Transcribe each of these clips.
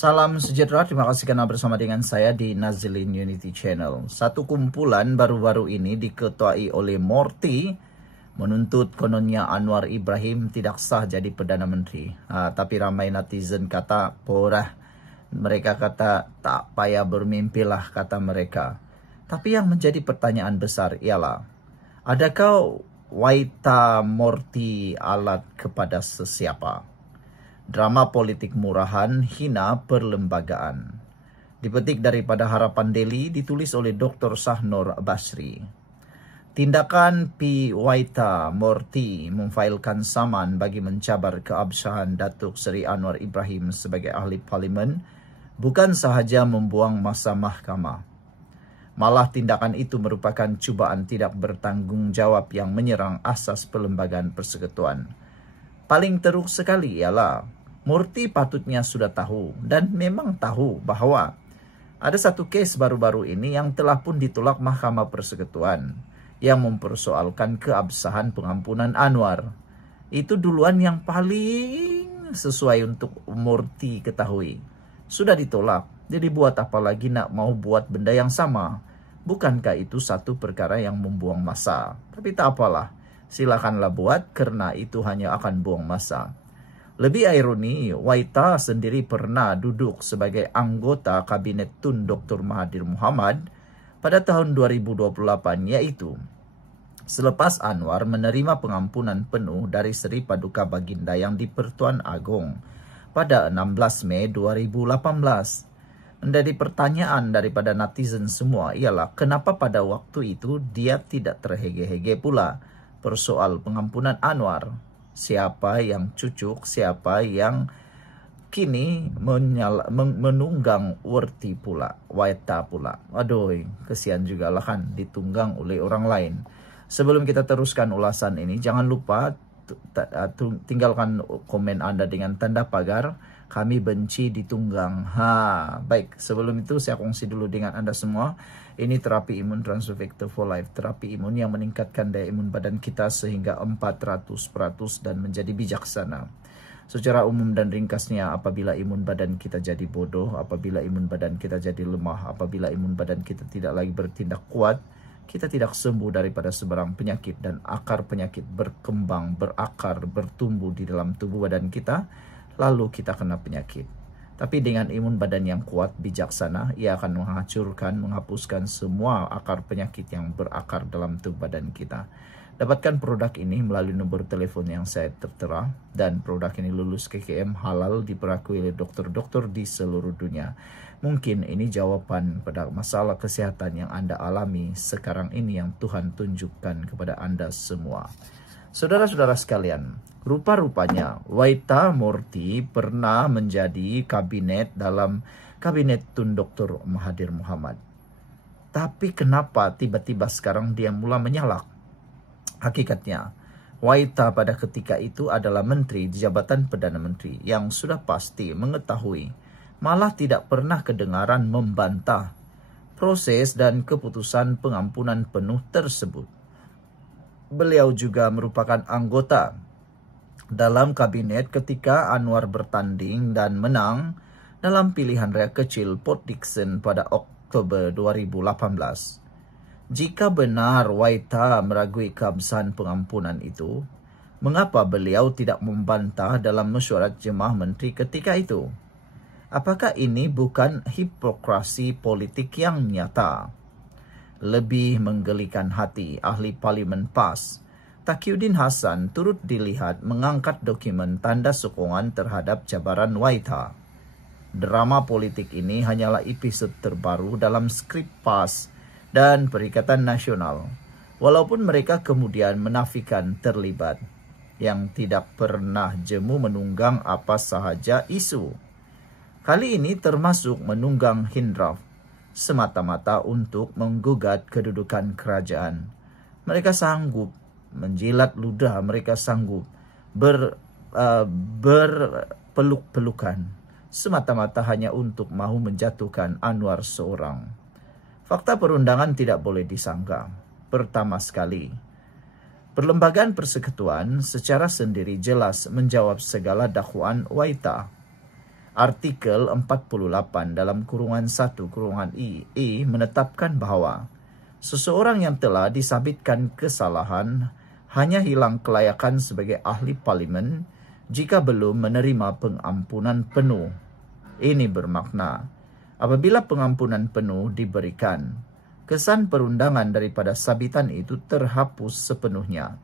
Salam sejahtera, terima kasih karena bersama dengan saya di Nazilin Unity Channel. Satu kumpulan baru-baru ini diketuai oleh Morty menuntut kononnya Anwar Ibrahim tidak sah jadi Perdana Menteri. Tapi ramai netizen kata, porah. Mereka kata, tak payah bermimpilah, kata mereka. Tapi yang menjadi pertanyaan besar ialah, adakah Waita Morty alat kepada sesiapa? Drama politik murahan hina perlembagaan. Dipetik daripada Harapan Daily, ditulis oleh Dr. Sahnur Basri. Tindakan P. Waita Morty memfailkan saman bagi mencabar keabsahan Datuk Seri Anwar Ibrahim sebagai ahli parlimen bukan sahaja membuang masa mahkamah. Malah tindakan itu merupakan cubaan tidak bertanggungjawab yang menyerang asas perlembagaan persekutuan. Paling teruk sekali ialah Morty patutnya sudah tahu dan memang tahu bahawa ada satu kes baru-baru ini yang telah pun ditolak Mahkamah Persekutuan yang mempersoalkan keabsahan pengampunan Anwar. Itu duluan yang paling sesuai untuk Morty ketahui. Sudah ditolak, jadi buat apa lagi nak mau buat benda yang sama? Bukankah itu satu perkara yang membuang masa? Tapi tak apalah, silakanlah buat karena itu hanya akan buang masa. Lebih ironi, Waita sendiri pernah duduk sebagai anggota Kabinet Tun Dr. Mahathir Mohamad pada tahun 2028, yaitu selepas Anwar menerima pengampunan penuh dari Seri Paduka Baginda yang di-Pertuan Agong pada 16 Mei 2018. Menjadi pertanyaan daripada netizen semua ialah kenapa pada waktu itu dia tidak terhege-hege pula persoal pengampunan Anwar. Siapa yang cucuk, siapa yang kini menunggang Waita pula. Aduh, kesian juga lah kan ditunggang oleh orang lain. Sebelum kita teruskan ulasan ini, jangan lupa tinggalkan komen Anda dengan tanda pagar. Kami benci ditunggang. Baik, sebelum itu saya kongsi dulu dengan Anda semua. Ini terapi imun Transovector for Life. Terapi imun yang meningkatkan daya imun badan kita sehingga 400% dan menjadi bijaksana. Secara umum dan ringkasnya, apabila imun badan kita jadi bodoh, apabila imun badan kita jadi lemah, apabila imun badan kita tidak lagi bertindak kuat, kita tidak sembuh daripada sebarang penyakit dan akar penyakit berkembang, berakar, bertumbuh di dalam tubuh badan kita, lalu kita kena penyakit. Tapi dengan imun badan yang kuat, bijaksana, ia akan menghancurkan, menghapuskan semua akar penyakit yang berakar dalam tubuh badan kita. Dapatkan produk ini melalui nomor telepon yang saya tertera, dan produk ini lulus KKM halal diperakui oleh dokter-dokter di seluruh dunia. Mungkin ini jawaban pada masalah kesehatan yang Anda alami sekarang ini yang Tuhan tunjukkan kepada Anda semua. Saudara-saudara sekalian, rupa-rupanya Waita Morty pernah menjadi dalam kabinet Tun Dr. Mahathir Mohamad. Tapi kenapa tiba-tiba sekarang dia mulai menyalak? Hakikatnya, Waita pada ketika itu adalah menteri di jabatan Perdana Menteri yang sudah pasti mengetahui, malah tidak pernah kedengaran membantah proses dan keputusan pengampunan penuh tersebut. Beliau juga merupakan anggota dalam kabinet ketika Anwar bertanding dan menang dalam pilihan raya kecil Port Dickson pada Oktober 2018. Jika benar Waita meragui keabsahan pengampunan itu, mengapa beliau tidak membantah dalam mesyuarat jemaah menteri ketika itu? Apakah ini bukan hipokrasi politik yang nyata? Lebih menggelikan hati, ahli parlimen PAS, Taqiyuddin Hasan turut dilihat mengangkat dokumen tanda sokongan terhadap cabaran Waita. Drama politik ini hanyalah episod terbaru dalam skrip PAS dan Perikatan Nasional, walaupun mereka kemudian menafikan terlibat, yang tidak pernah jemu menunggang apa sahaja isu. Kali ini termasuk menunggang Hindraf, semata-mata untuk menggugat kedudukan kerajaan. Mereka sanggup menjilat ludah, mereka sanggup berpeluk-pelukan, semata-mata hanya untuk mahu menjatuhkan Anwar seorang. Fakta perundangan tidak boleh disangka. Pertama sekali, Perlembagaan Persekutuan secara sendiri jelas menjawab segala dakwaan Waita. Artikel 48 dalam kurungan 1 kurungan I menetapkan bahwa seseorang yang telah disabitkan kesalahan hanya hilang kelayakan sebagai ahli parlimen jika belum menerima pengampunan penuh. Ini bermakna, apabila pengampunan penuh diberikan, kesan perundangan daripada sabitan itu terhapus sepenuhnya,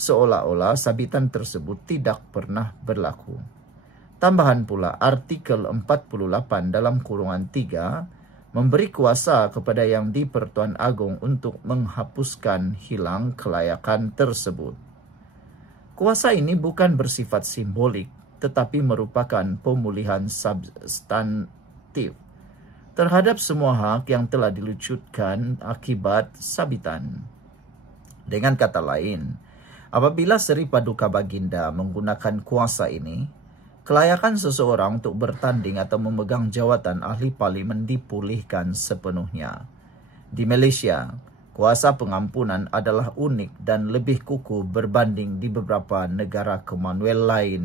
seolah-olah sabitan tersebut tidak pernah berlaku. Tambahan pula, artikel 48 dalam kurungan 3 memberi kuasa kepada Yang di-Pertuan Agong untuk menghapuskan hilang kelayakan tersebut. Kuasa ini bukan bersifat simbolik, tetapi merupakan pemulihan substantif terhadap semua hak yang telah dilucutkan akibat sabitan. Dengan kata lain, apabila Seri Paduka Baginda menggunakan kuasa ini, kelayakan seseorang untuk bertanding atau memegang jawatan ahli parlimen dipulihkan sepenuhnya. Di Malaysia, kuasa pengampunan adalah unik dan lebih kukuh berbanding di beberapa negara Commonwealth lain.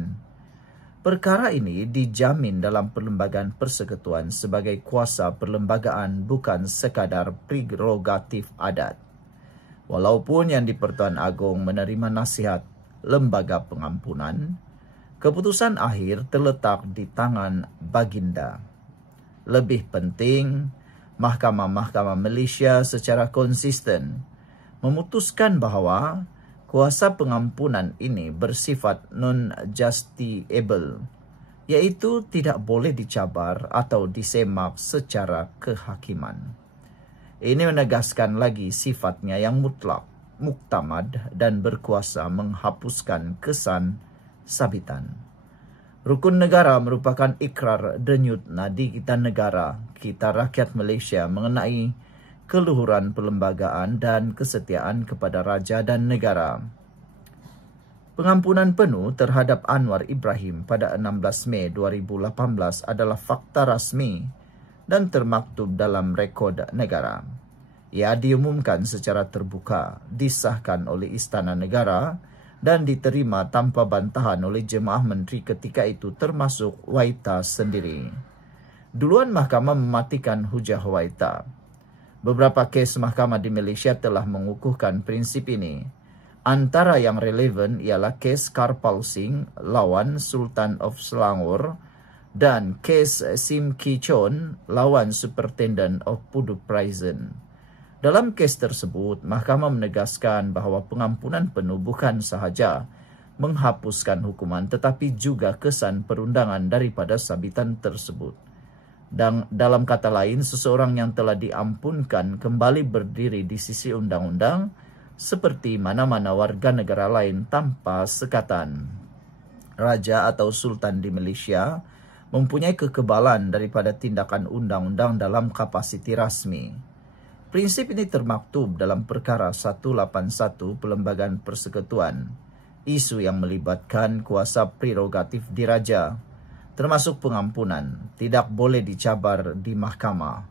Perkara ini dijamin dalam Perlembagaan Persekutuan sebagai kuasa perlembagaan, bukan sekadar prerogatif adat. Walaupun Yang di-Pertuan Agong menerima nasihat lembaga pengampunan, keputusan akhir terletak di tangan Baginda. Lebih penting, mahkamah-mahkamah Malaysia secara konsisten memutuskan bahawa kuasa pengampunan ini bersifat non-justiciable, iaitu tidak boleh dicabar atau disemak secara kehakiman. Ini menegaskan lagi sifatnya yang mutlak, muktamad dan berkuasa menghapuskan kesan sabitan. Rukun negara merupakan ikrar denyut nadi kita negara, kita rakyat Malaysia mengenai keluhuran perlembagaan dan kesetiaan kepada raja dan negara. Pengampunan penuh terhadap Anwar Ibrahim pada 16 Mei 2018 adalah fakta rasmi dan termaktub dalam rekod negara. Ia diumumkan secara terbuka, disahkan oleh Istana Negara dan diterima tanpa bantahan oleh jemaah menteri ketika itu, termasuk Waita sendiri. Duluan mahkamah mematikan hujah Waita. Beberapa kes mahkamah di Malaysia telah mengukuhkan prinsip ini. Antara yang relevan ialah kes Karpal Singh lawan Sultan of Selangor dan kes Sim Ki Chon lawan Superintendent of Pudu Prison. Dalam kes tersebut, mahkamah menegaskan bahawa pengampunan penuh bukan sahaja menghapuskan hukuman tetapi juga kesan perundangan daripada sabitan tersebut. Dan dalam kata lain, seseorang yang telah diampunkan kembali berdiri di sisi undang-undang seperti mana-mana warga negara lain tanpa sekatan. Raja atau Sultan di Malaysia mempunyai kekebalan daripada tindakan undang-undang dalam kapasiti rasmi. Prinsip ini termaktub dalam Perkara 181 Perlembagaan Persekutuan, isu yang melibatkan kuasa prerogatif diraja, termasuk pengampunan, tidak boleh dicabar di mahkamah.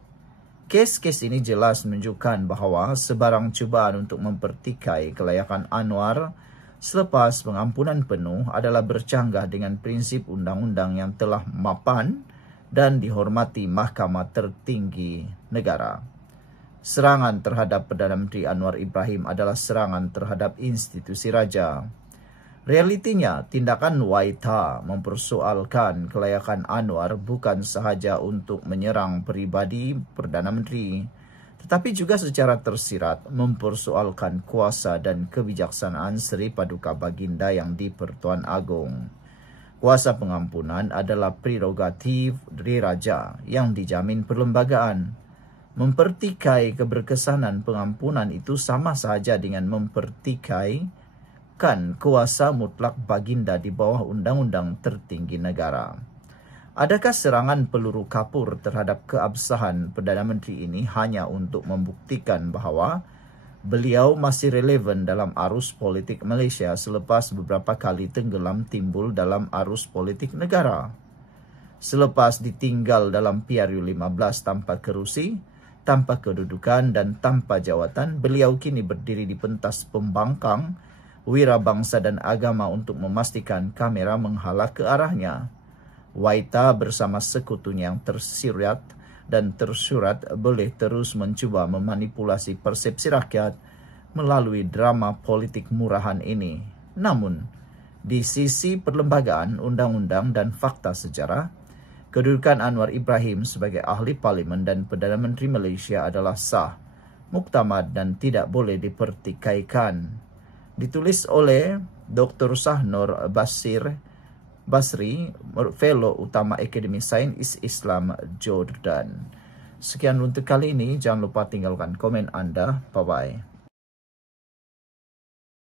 Kes-kes ini jelas menunjukkan bahawa sebarang cubaan untuk mempertikai kelayakan Anwar selepas pengampunan penuh adalah bercanggah dengan prinsip undang-undang yang telah mapan dan dihormati mahkamah tertinggi negara. Serangan terhadap Perdana Menteri Anwar Ibrahim adalah serangan terhadap institusi raja. Realitinya, tindakan Waita mempersoalkan kelayakan Anwar bukan sahaja untuk menyerang peribadi Perdana Menteri, tetapi juga secara tersirat mempersoalkan kuasa dan kebijaksanaan Seri Paduka Baginda Yang di-Pertuan Agong. Kuasa pengampunan adalah prerogatif dari raja yang dijamin perlembagaan. Mempertikai keberkesanan pengampunan itu sama sahaja dengan mempertikai kuasa mutlak Baginda di bawah undang-undang tertinggi negara. Adakah serangan peluru kapur terhadap keabsahan Perdana Menteri ini hanya untuk membuktikan bahawa beliau masih relevan dalam arus politik Malaysia selepas beberapa kali tenggelam timbul dalam arus politik negara? Selepas ditinggal dalam PRU15 tanpa kerusi, tanpa kedudukan dan tanpa jawatan, beliau kini berdiri di pentas pembangkang wira bangsa dan agama untuk memastikan kamera menghala ke arahnya. Waita bersama sekutunya yang tersirat dan tersurat boleh terus mencoba memanipulasi persepsi rakyat melalui drama politik murahan ini. Namun, di sisi perlembagaan, undang-undang, dan fakta sejarah, kedudukan Anwar Ibrahim sebagai ahli parlimen dan Perdana Menteri Malaysia adalah sah, muktamad, dan tidak boleh dipertikaikan. Ditulis oleh Dr. Sahnur Basri, Fellow Utama Akademi Sains Islam Jordan. Sekian untuk kali ini. Jangan lupa tinggalkan komen Anda. Bye-bye.